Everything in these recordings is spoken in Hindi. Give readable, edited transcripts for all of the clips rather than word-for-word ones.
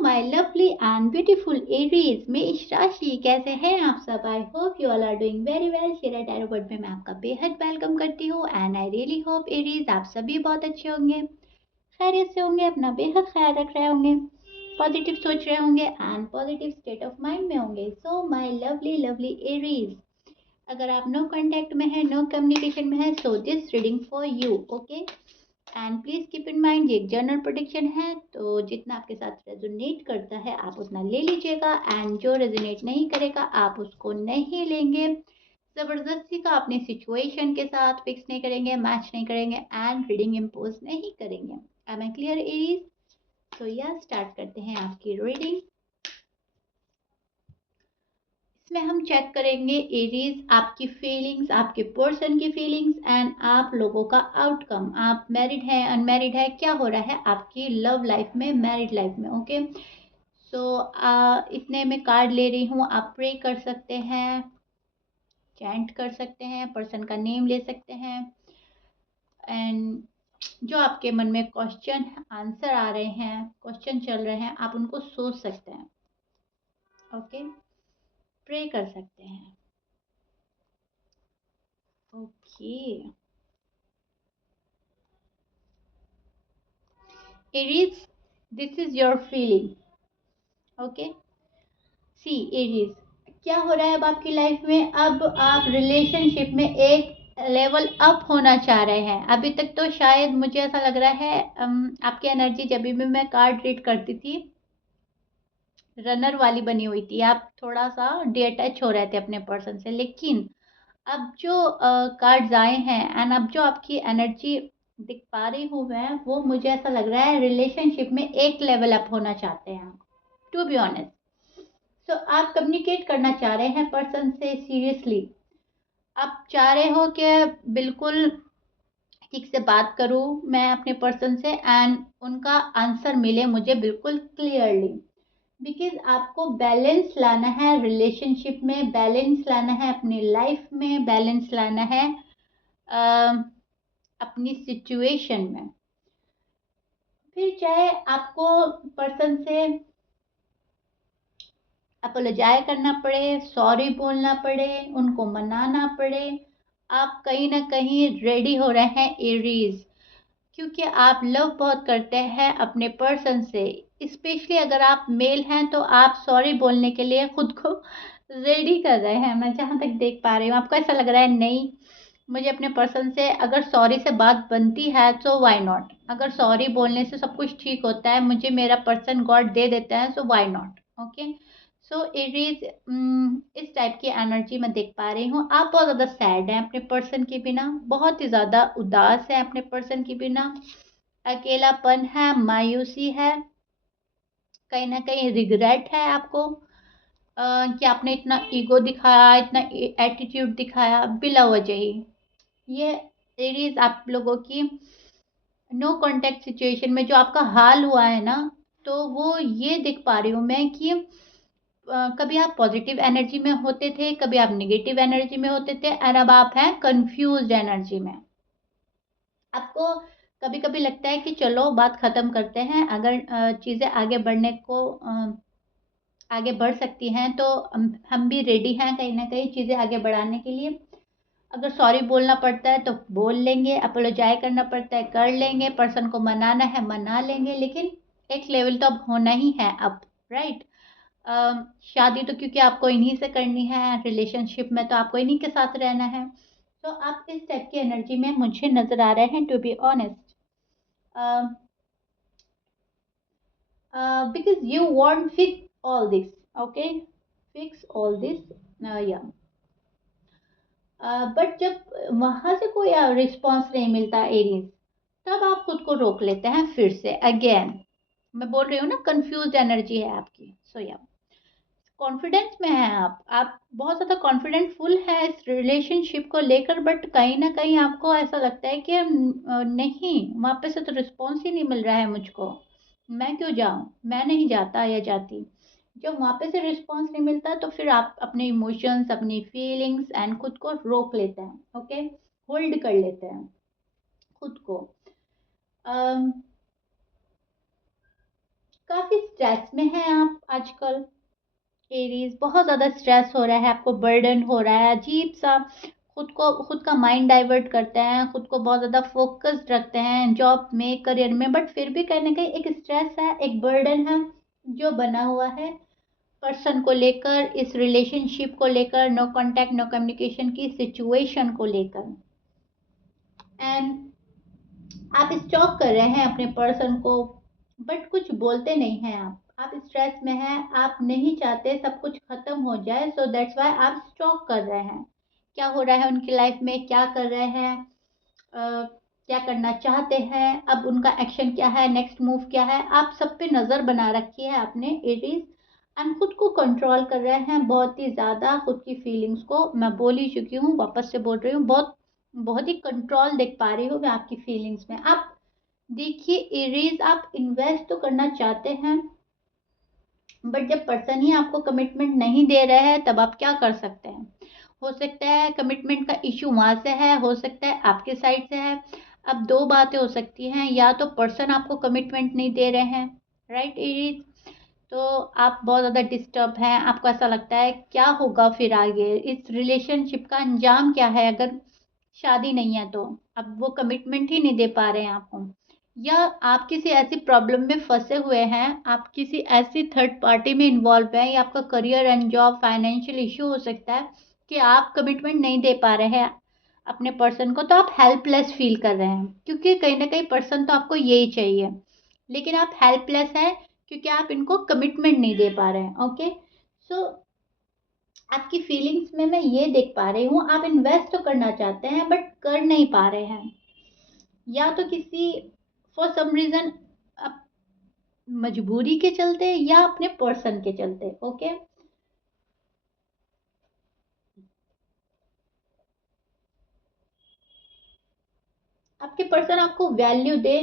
My lovely and beautiful Aries मेष राशि, कैसे हैं आप सब? I hope you all are doing very well. Shera tarot world में मैं आपका बेहद वेलकम करती हूँ and I really hope Aries आप सभी बहुत अच्छे होंगे, खैरियत से होंगे, अपना बेहद ख्याल रख रहे होंगे, पॉजिटिव सोच रहे होंगे and positive state of mind में होंगे। So my lovely lovely Aries, अगर आप नो कांटेक्ट में है, नो कम्युनिकेशन में है, so this reading for you, okay. And please keep in mind ये एक जनरल प्रोडिक्शन है, तो जितना आपके साथ रेजोनेट करता है आप उतना ले लीजिएगा एंड जो रेजोनेट नहीं करेगा आप उसको नहीं लेंगे। जबरदस्ती का अपनी सिचुएशन के साथ फिक्स नहीं करेंगे, मैच नहीं करेंगे एंड रीडिंग इम्पोज नहीं करेंगे। I am clear Aries? तो या स्टार्ट करते हैं आपकी रीडिंग। इसमें हम चेक करेंगे एरीज आपकी फीलिंग्स, आपके पर्सन की फीलिंग्स एंड आप लोगों का आउटकम। आप मैरिड है, अनमैरिड है, क्या हो रहा है आपकी लव लाइफ में, मैरिड लाइफ में, ओके। सो इतने में कार्ड ले रही हूँ, आप प्रे कर सकते हैं, चैंट कर सकते हैं, पर्सन का नेम ले सकते हैं एंड जो आपके मन में क्वेश्चन आंसर आ रहे हैं, क्वेश्चन चल रहे हैं, आप उनको सोच सकते हैं, ओके। प्रे कर सकते हैं, okay. Aries, this is your feeling, okay? See Aries, क्या हो रहा है अब आपकी लाइफ में? अब आप रिलेशनशिप में एक लेवल अप होना चाह रहे हैं। अभी तक तो शायद मुझे ऐसा लग रहा है आपकी एनर्जी जब भी मैं कार्ड रीड करती थी रनर वाली बनी हुई थी, आप थोड़ा सा डिटैच हो रहे थे अपने पर्सन से, लेकिन अब जो कार्ड्स आए हैं एंड अब जो आपकी एनर्जी दिख पा रही हूँ मैं, वो मुझे ऐसा लग रहा है रिलेशनशिप में एक लेवल अप होना चाहते हैं, टू बी ऑनेस्ट। सो आप कम्युनिकेट करना चाह रहे हैं पर्सन से सीरियसली। आप चाह रहे हो कि बिल्कुल ठीक से बात करूं मैं अपने पर्सन से एंड उनका आंसर मिले मुझे बिल्कुल क्लियरली, बिकॉज आपको बैलेंस लाना है रिलेशनशिप में, बैलेंस लाना है अपनी लाइफ में, बैलेंस लाना है अपनी सिचुएशन में। फिर चाहे आपको पर्सन से अपोलोजाइज करना पड़े, सॉरी बोलना पड़े, उनको मनाना पड़े, आप कहीं ना कहीं रेडी हो रहे हैं एरीज, क्योंकि आप लव बहुत करते हैं अपने पर्सन से। स्पेशली अगर आप मेल हैं तो आप सॉरी बोलने के लिए खुद को रेडी कर रहे हैं, मैं जहाँ तक देख पा रही हूँ। आपको ऐसा लग रहा है नहीं, मुझे अपने पर्सन से अगर सॉरी से बात बनती है तो वाई नॉट, अगर सॉरी बोलने से सब कुछ ठीक होता है, मुझे मेरा पर्सन गॉड दे देता है, so why not, okay. So it is इस टाइप की एनर्जी मैं देख पा रही हूँ। आप बहुत ज़्यादा सैड हैं अपने पर्सन के बिना, बहुत ही ज़्यादा उदास है अपने पर्सन के बिना, अकेलापन है, मायूसी है, कहीं ना कहीं रिग्रेट है आपको कि आपने इतना ईगो दिखाया, इतना एटीट्यूड दिखाया बिला वजह ही। ये एरीज आप लोगों की नो कांटेक्ट सिचुएशन में जो आपका हाल हुआ है ना, तो वो ये देख पा रही हूँ मैं कि कभी आप पॉजिटिव एनर्जी में होते थे, कभी आप नेगेटिव एनर्जी में होते थे और अब आप हैं कंफ्यूज्ड एनर्जी में। आपको कभी कभी लगता है कि चलो बात खत्म करते हैं, अगर चीज़ें आगे बढ़ने को आगे बढ़ सकती हैं तो हम भी रेडी हैं कहीं ना कहीं चीज़ें आगे बढ़ाने के लिए। अगर सॉरी बोलना पड़ता है तो बोल लेंगे, अपोलोजाइज करना पड़ता है कर लेंगे, पर्सन को मनाना है मना लेंगे, लेकिन एक लेवल तो अब होना ही है अब, राइट। शादी तो क्योंकि आपको इन्हीं से करनी है, रिलेशनशिप में तो आपको इन्हीं के साथ रहना है। तो आप इस टाइप की एनर्जी में मुझे नजर आ रहे हैं, to be honest, because you want fix all this, okay, fix all this, या बट जब वहां से कोई रिस्पॉन्स नहीं मिलता एरीज, तब आप खुद को रोक लेते हैं फिर से अगेन। मैं बोल रही हूँ ना, कंफ्यूज एनर्जी है आपकी। सो या कॉन्फिडेंस में है आप बहुत ज़्यादा कॉन्फिडेंट फुल है इस रिलेशनशिप को लेकर, बट कहीं ना कहीं आपको ऐसा लगता है कि नहीं, वहाँ पे से तो रिस्पॉन्स ही नहीं मिल रहा है मुझको, मैं क्यों जाऊँ, मैं नहीं जाता या जाती। जब वहाँ पे से रिस्पॉन्स नहीं मिलता तो फिर आप अपने इमोशंस, अपनी फीलिंग्स एंड खुद को रोक लेते हैं, ओके, होल्ड कर लेते हैं खुद को। काफी स्ट्रेस में हैं आप आजकल। एरीज बहुत ज्यादा स्ट्रेस हो रहा है, आपको बर्डन हो रहा है, अजीब सा खुद का माइंड डाइवर्ट करते हैं, खुद को बहुत ज्यादा फोकस्ड रखते हैं जॉब में, करियर में, बट फिर भी कहीं ना कहीं एक स्ट्रेस है, एक बर्डन है जो बना हुआ है पर्सन को लेकर, इस रिलेशनशिप को लेकर, नो कांटेक्ट नो कम्युनिकेशन की सिचुएशन को लेकर। एंड आप स्टॉक कर रहे हैं अपने पर्सन को, बट कुछ बोलते नहीं हैं आप स्ट्रेस में हैं, आप नहीं चाहते सब कुछ खत्म हो जाए, सो दैट्स वाई आप स्टॉक कर रहे हैं क्या हो रहा है उनकी लाइफ में, क्या कर रहे हैं, क्या करना चाहते हैं, अब उनका एक्शन क्या है, नेक्स्ट मूव क्या है, आप सब पे नज़र बना रखी है आपने एरीज। एंड खुद को कंट्रोल कर रहे हैं बहुत ही ज़्यादा, खुद की फीलिंग्स को मैं बोल ही चुकी हूँ, वापस से बोल रही हूँ, बहुत बहुत ही कंट्रोल देख पा रही हूँ मैं आपकी फीलिंग्स में। आप देखिए एरीज, आप इन्वेस्ट तो करना चाहते हैं, बट जब पर्सन ही आपको कमिटमेंट नहीं दे रहे हैं तब आप क्या कर सकते हैं। हो सकता है कमिटमेंट का इशू वहां से है, हो सकता है आपके साइड से है। अब दो बातें हो सकती हैं, या तो पर्सन आपको कमिटमेंट नहीं दे रहे हैं, राइट एरीज, तो आप बहुत ज़्यादा डिस्टर्ब हैं, आपको ऐसा लगता है क्या होगा फिर आगे, इस रिलेशनशिप का अंजाम क्या है अगर शादी नहीं है तो। अब वो कमिटमेंट ही नहीं दे पा रहे हैं आपको, या आप किसी ऐसी प्रॉब्लम में फंसे हुए हैं, आप किसी ऐसी थर्ड पार्टी में इन्वॉल्व हैं, या आपका career and job financial issue हो सकता है कि आप कमिटमेंट नहीं दे पा रहे हैं अपने पर्सन को, तो आप हेल्पलेस फील कर रहे हैं, क्योंकि कहीं ना कहीं पर्सन तो आपको यही चाहिए, लेकिन आप हेल्पलेस हैं क्योंकि आप इनको कमिटमेंट नहीं दे पा रहे हैं। ओके, सो आपकी फीलिंग्स में मैं ये देख पा रही हूँ, आप इन्वेस्ट तो करना चाहते हैं बट कर नहीं पा रहे हैं, या तो किसी फॉर सम रीजन, मजबूरी के चलते या अपने पर्सन के चलते। ओके, आपके पर्सन आपको वैल्यू दे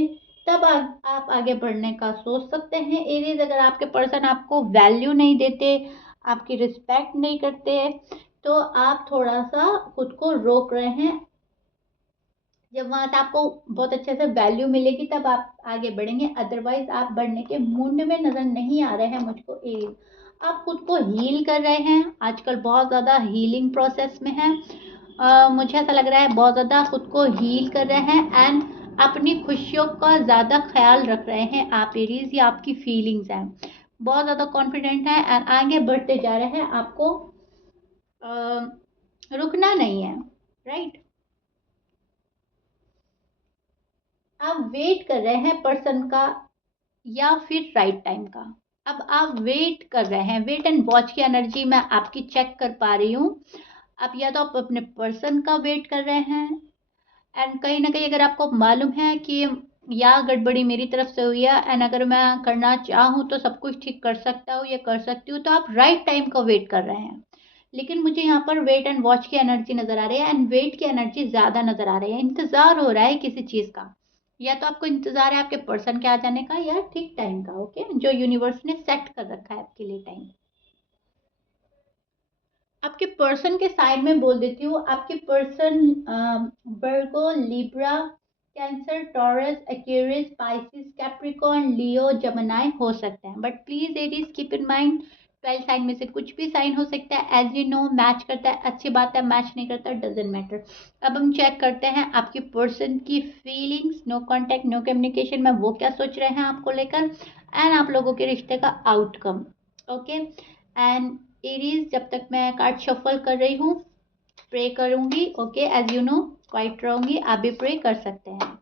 तब आप आगे बढ़ने का सोच सकते हैं एरीज। अगर आपके पर्सन आपको वैल्यू नहीं देते, आपकी रिस्पेक्ट नहीं करते, तो आप थोड़ा सा खुद को रोक रहे हैं। जब वहां से आपको बहुत अच्छे से वैल्यू मिलेगी तब आप आगे बढ़ेंगे, अदरवाइज आप बढ़ने के मूड में नजर नहीं आ रहे हैं मुझको एज। आप खुद को हील कर रहे हैं, आजकल बहुत ज़्यादा हीलिंग प्रोसेस में है। मुझे ऐसा लग रहा है बहुत ज़्यादा खुद को हील कर रहे हैं, एंड अपनी खुशियों का ज़्यादा ख्याल रख रहे हैं आप एरीज, ये आपकी फीलिंग्स हैं, बहुत ज़्यादा कॉन्फिडेंट है एंड आगे बढ़ते जा रहे हैं, आपको रुकना नहीं है, राइट। आप वेट कर रहे हैं पर्सन का, या फिर राइट टाइम का। अब आप वेट कर रहे हैं, वेट एंड वॉच की एनर्जी मैं आपकी चेक कर पा रही हूँ। अब या तो आप अपने पर्सन का वेट कर रहे हैं, एंड कहीं ना कहीं अगर आपको मालूम है कि या गड़बड़ी मेरी तरफ से हुई है, एंड अगर मैं करना चाहूँ तो सब कुछ ठीक कर सकता हूँ या कर सकती हूँ, तो आप राइट टाइम का वेट कर रहे हैं। लेकिन मुझे यहाँ पर वेट एंड वॉच की एनर्जी नजर आ रही है, एंड वेट की एनर्जी ज्यादा नजर आ रही है, इंतजार हो रहा है किसी चीज का, या तो आपको इंतजार है आपके पर्सन के आ जाने का, या ठीक टाइम का, ओके, जो यूनिवर्स ने सेट कर रखा है आपके लिए टाइम। आपके पर्सन के साइड में बोल देती हूँ, आपके person Virgo, Libra, Cancer, Taurus, Aquarius, Pisces, Capricorn, Leo, Gemini हो सकते हैं, but please Aries keep in mind 12 sign में से कुछ भी साइन हो सकता है, एज यू नो मैच करता है अच्छी बात है, मैच नहीं करता डजेंट मैटर। अब हम चेक करते हैं आपके पर्सन की feelings, no contact no communication में वो क्या सोच रहे हैं आपको लेकर, एंड आप लोगों के रिश्ते का आउटकम। ओके, एंड एरीज, जब तक मैं कार्ड शफल कर रही हूँ प्रे करूंगी, okay, as you know quiet रहूंगी, आप भी प्रे कर सकते हैं।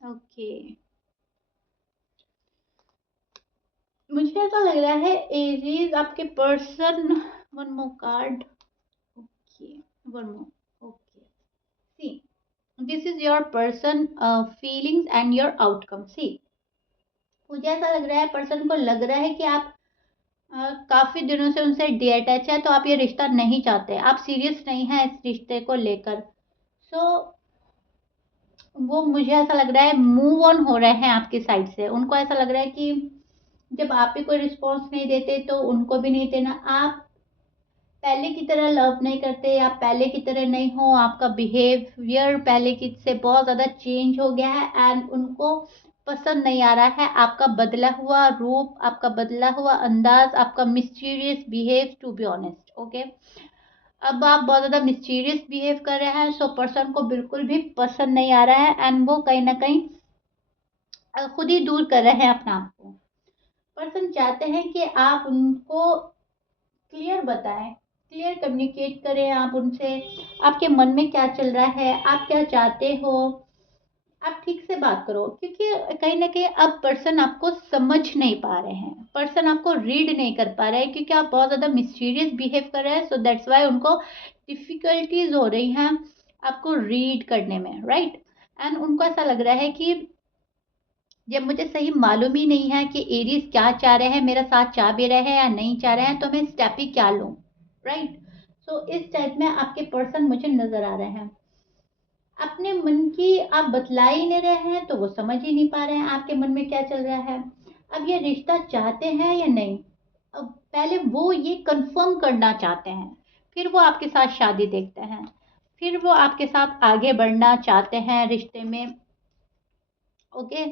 ओके, मुझे ऐसा लग रहा है एरीज आपके person, one more card, okay, one more, okay, see, this is your person feelings and your outcome. See, मुझे ऐसा लग रहा है, पर्सन को लग रहा है कि आप काफी दिनों से उनसे डिअटैच है, तो आप ये रिश्ता नहीं चाहते, आप सीरियस नहीं है इस रिश्ते को लेकर। सो वो, मुझे ऐसा लग रहा है, मूव ऑन हो रहे हैं आपकी साइड से। उनको ऐसा लग रहा है कि जब आप भी कोई रिस्पॉन्स नहीं देते तो उनको भी नहीं देना। आप पहले की तरह लव नहीं करते, आप पहले की तरह नहीं हो, आपका बिहेवियर पहले की से बहुत ज़्यादा चेंज हो गया है एंड उनको पसंद नहीं आ रहा है आपका बदला हुआ रूप, आपका बदला हुआ अंदाज, आपका mysterious behave, to be honest. Okay, अब आप बहुत ज़्यादा मिस्टीरियस बिहेव कर रहे हैं, सो पर्सन को बिल्कुल भी पसंद नहीं आ रहा है एंड वो कहीं ना कहीं खुद ही दूर कर रहे हैं अपने आप को। पर्सन चाहते हैं कि आप उनको क्लियर बताएं, क्लियर कम्युनिकेट करें आप उनसे, आपके मन में क्या चल रहा है, आप क्या चाहते हो, आप ठीक से बात करो। क्योंकि कहीं ना कहीं अब पर्सन आपको समझ नहीं पा रहे हैं, पर्सन आपको रीड नहीं कर पा रहे हैं, क्योंकि आप बहुत ज़्यादा मिस्टीरियस बिहेव कर रहे हैं। सो दैट्स वाई उनको डिफ़िकल्टीज हो रही हैं आपको रीड करने में, राइट। एंड उनको ऐसा लग रहा है कि जब मुझे सही मालूम ही नहीं है कि एरीज क्या चाह रहे हैं, मेरा साथ चाह भी रहे हैं या नहीं चाह रहे हैं, तो मैं स्टेप ही क्या लूँ, राइट। सो इस टाइप में आपके पर्सन मुझे नजर आ रहे हैं। अपने मन की आप बतला ही नहीं रहे हैं, तो वो समझ ही नहीं पा रहे हैं आपके मन में क्या चल रहा है। अब ये रिश्ता चाहते हैं या नहीं, अब पहले वो ये कंफर्म करना चाहते हैं, फिर वो आपके साथ शादी देखते हैं, फिर वो आपके साथ आगे बढ़ना चाहते हैं रिश्ते में। ओके,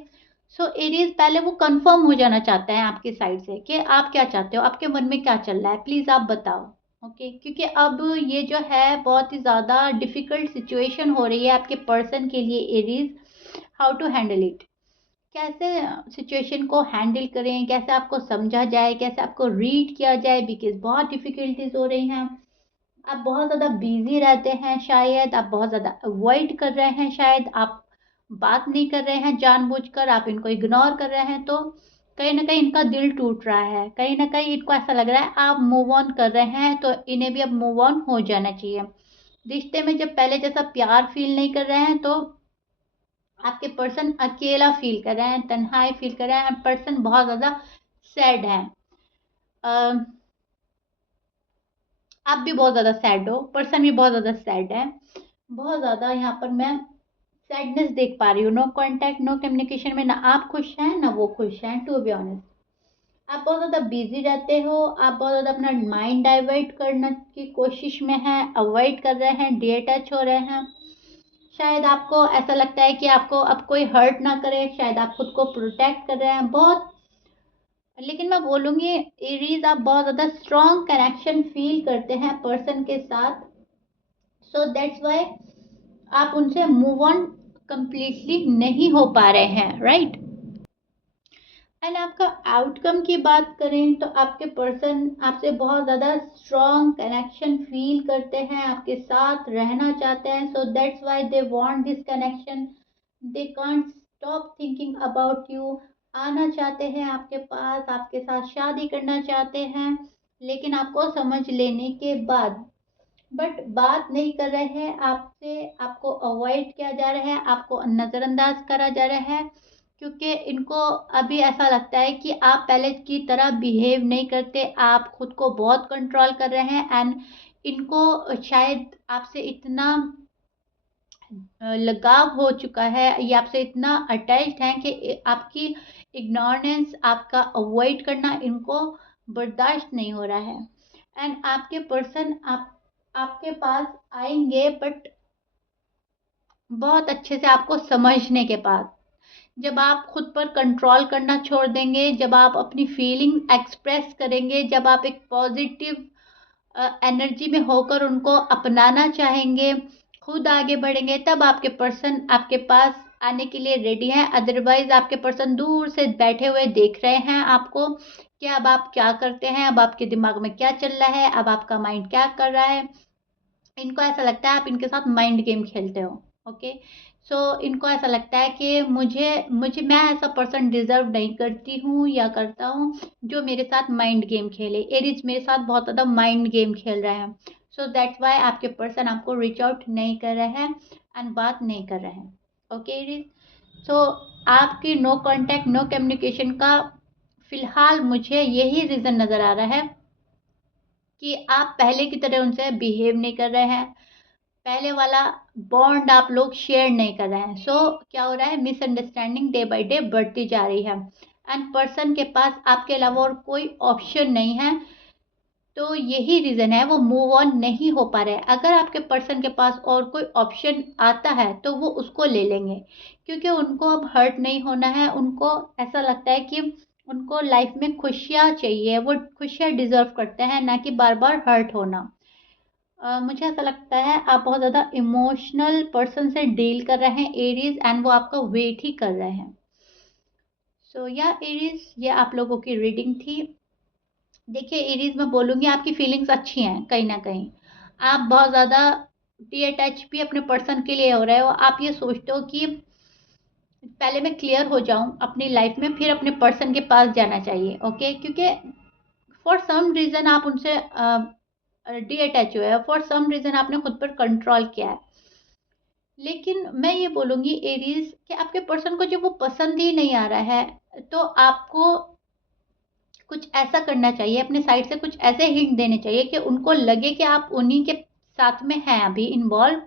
सो एरीज पहले वो कंफर्म हो जाना चाहते हैं आपकी साइड से कि आप क्या चाहते हो, आपके मन में क्या चल रहा है, प्लीज आप बताओ। ओके, क्योंकि अब ये जो है बहुत ही ज़्यादा डिफ़िकल्ट सिचुएशन हो रही है आपके पर्सन के लिए Aries. How to handle it, कैसे सिचुएशन को हैंडल करें, कैसे आपको समझा जाए, कैसे आपको रीड किया जाए, बिकॉज बहुत डिफ़िकल्टीज हो रही हैं। आप बहुत ज़्यादा बिजी रहते हैं, शायद आप बहुत ज़्यादा अवॉइड कर रहे हैं, शायद आप बात नहीं कर रहे हैं जानबूझकर, आप इनको इग्नोर कर रहे हैं, तो कहीं ना कहीं इनका दिल टूट रहा है, कहीं ना कहीं इनको ऐसा लग रहा है आप मूव ऑन कर रहे हैं, तो इन्हें भी अब मूव ऑन हो जाना चाहिए। रिश्ते में जब पहले जैसा प्यार फील नहीं कर रहे हैं, तो आपके पर्सन अकेला फील कर रहे हैं, तन्हाई फील कर रहे हैं, पर्सन बहुत ज़्यादा सैड है। आप भी बहुत ज़्यादा सैड हो, पर्सन भी बहुत ज़्यादा सैड है, बहुत ज़्यादा यहाँ पर मैं सैडनेस देख पा रही हूँ। नो कांटेक्ट, नो कम्युनिकेशन में, ना आप खुश हैं ना वो खुश हैं, टू बी ऑनेस्ट। आप बहुत ज़्यादा बिजी रहते हो, आप बहुत ज़्यादा अपना माइंड डाइवर्ट करने की कोशिश में हैं, अवॉइड कर रहे हैं, डिटैच हो रहे हैं। शायद आपको ऐसा लगता है कि आपको अब कोई हर्ट ना करे, शायद आप खुद को प्रोटेक्ट कर रहे हैं बहुत। लेकिन मैं बोलूँगी एरीज, आप बहुत ज़्यादा स्ट्रॉन्ग कनेक्शन फील करते हैं पर्सन के साथ, सो दैट्स वाई आप उनसे मूव ऑन कंप्लीटली नहीं हो पा रहे हैं, राइट। एंड आपका आउटकम की बात करें तो आपके पर्सन आपसे बहुत ज़्यादा स्ट्रॉन्ग कनेक्शन फील करते हैं, आपके साथ रहना चाहते हैं, so that's why they want this connection, they can't stop thinking about you. आना चाहते हैं आपके पास, आपके साथ शादी करना चाहते हैं, लेकिन आपको समझ लेने के बाद बट बात नहीं कर रहे हैं आपसे, आपको अवॉइड किया जा रहा है, आपको नज़रअंदाज करा जा रहा है, क्योंकि इनको अभी ऐसा लगता है कि आप पहले की तरह बिहेव नहीं करते, आप खुद को बहुत कंट्रोल कर रहे हैं एंड इनको शायद आपसे इतना लगाव हो चुका है, ये आपसे इतना अटैच्ड है कि आपकी इग्नोरेंस, आपका अवॉइड करना इनको बर्दाश्त नहीं हो रहा है। एंड आपके पर्सन आपके पास आएंगे, बट बहुत अच्छे से आपको समझने के बाद, जब आप खुद पर कंट्रोल करना छोड़ देंगे, जब आप अपनी फीलिंग एक्सप्रेस करेंगे, जब आप एक पॉजिटिव एनर्जी में होकर उनको अपनाना चाहेंगे, खुद आगे बढ़ेंगे, तब आपके पर्सन आपके पास आने के लिए रेडी हैं। अदरवाइज आपके पर्सन दूर से बैठे हुए देख रहे हैं आपको कि अब आप क्या करते हैं, अब आपके दिमाग में क्या चल रहा है, अब आपका माइंड क्या कर रहा है। इनको ऐसा लगता है आप इनके साथ माइंड गेम खेलते हो। ओके, सो इनको ऐसा लगता है कि मुझे मुझे मैं ऐसा पर्सन डिजर्व नहीं करती हूँ या करता हूँ जो मेरे साथ माइंड गेम खेले। एरीज मेरे साथ बहुत ज़्यादा माइंड गेम खेल रहे हैं, सो दैट्स वाई आपके पर्सन आपको रीच आउट नहीं कर रहे हैं। एंड बात नहीं कर रहे हैं। ओके एरीज, सो आपकी नो कांटेक्ट नो कम्युनिकेशन का फिलहाल मुझे यही रीज़न नज़र आ रहा है कि आप पहले की तरह उनसे बिहेव नहीं कर रहे हैं, पहले वाला बॉन्ड आप लोग शेयर नहीं कर रहे हैं। सो क्या हो रहा है, मिसअंडरस्टैंडिंग डे बाय डे बढ़ती जा रही है एंड पर्सन के पास आपके अलावा और कोई ऑप्शन नहीं है। तो यही रीज़न है वो मूव ऑन नहीं हो पा रहे हैं। अगर आपके पर्सन के पास और कोई ऑप्शन आता है तो वो उसको ले लेंगे, क्योंकि उनको अब हर्ट नहीं होना है। उनको ऐसा लगता है कि उनको लाइफ में खुशियाँ चाहिए, वो खुशियाँ डिज़र्व करते हैं, ना कि बार बार हर्ट होना। मुझे ऐसा लगता है आप बहुत ज़्यादा इमोशनल पर्सन से डील कर रहे हैं एरीज, एंड वो आपका वेट ही कर रहे हैं। सो या एरीज, ये आप लोगों की रीडिंग थी। देखिए एरीज, मैं बोलूँगी आपकी फीलिंग्स अच्छी हैं कहीं ना कहीं। आप बहुत ज़्यादा डी अटैच भी अपने पर्सन के लिए हो रहे हो। आप ये सोचते हो कि पहले मैं क्लियर हो जाऊं अपनी लाइफ में, फिर अपने पर्सन के पास जाना चाहिए। ओके, क्योंकि फॉर सम रीज़न आप उनसे डी अटैच हुए हैं, फॉर सम रीज़न आपने खुद पर कंट्रोल किया है। लेकिन मैं ये बोलूँगी एरीज कि आपके पर्सन को जब वो पसंद ही नहीं आ रहा है, तो आपको कुछ ऐसा करना चाहिए, अपने साइड से कुछ ऐसे हिंट देने चाहिए कि उनको लगे कि आप उन्हीं के साथ में हैं अभी इन्वॉल्व,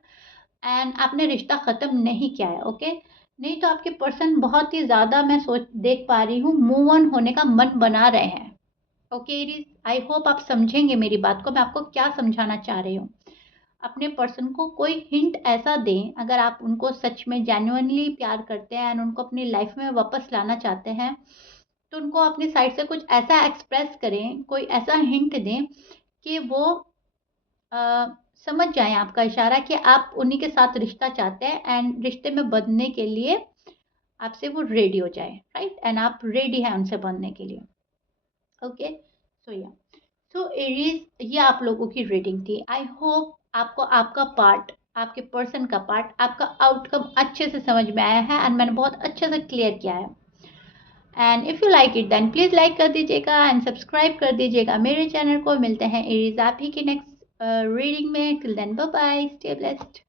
एंड आपने रिश्ता ख़त्म नहीं किया है। ओके, नहीं तो आपके पर्सन बहुत ही ज़्यादा, मैं सोच देख पा रही हूँ, मूव ऑन होने का मन बना रहे हैं। ओके एरीज, आई होप आप समझेंगे मेरी बात को, मैं आपको क्या समझाना चाह रही हूँ। अपने पर्सन को कोई हिंट ऐसा दें, अगर आप उनको सच में जेन्युइनली प्यार करते हैं एंड उनको अपनी लाइफ में वापस लाना चाहते हैं, तो उनको अपनी साइड से कुछ ऐसा एक्सप्रेस करें, कोई ऐसा हिंट दें कि वो अ, समझ जाएं आपका इशारा कि आप उन्हीं के साथ रिश्ता चाहते हैं एंड रिश्ते में बंधने के लिए आपसे वो रेडी हो जाए, राइट, एंड आप रेडी हैं उनसे बंधने के लिए। ओके, सो या, सो एरीज, ये आप लोगों की रीडिंग थी। आई होप आपको आपका पार्ट, आपके पर्सन का पार्ट, आपका आउटकम अच्छे से समझ में आया है एंड मैंने बहुत अच्छे से क्लियर किया है। And if you like it then please like कर दीजिएगा एंड सब्सक्राइब कर दीजिएगा मेरे चैनल को। मिलते हैं एरीज आप ही की नेक्स्ट रीडिंग में। Till then bye bye, stay blessed.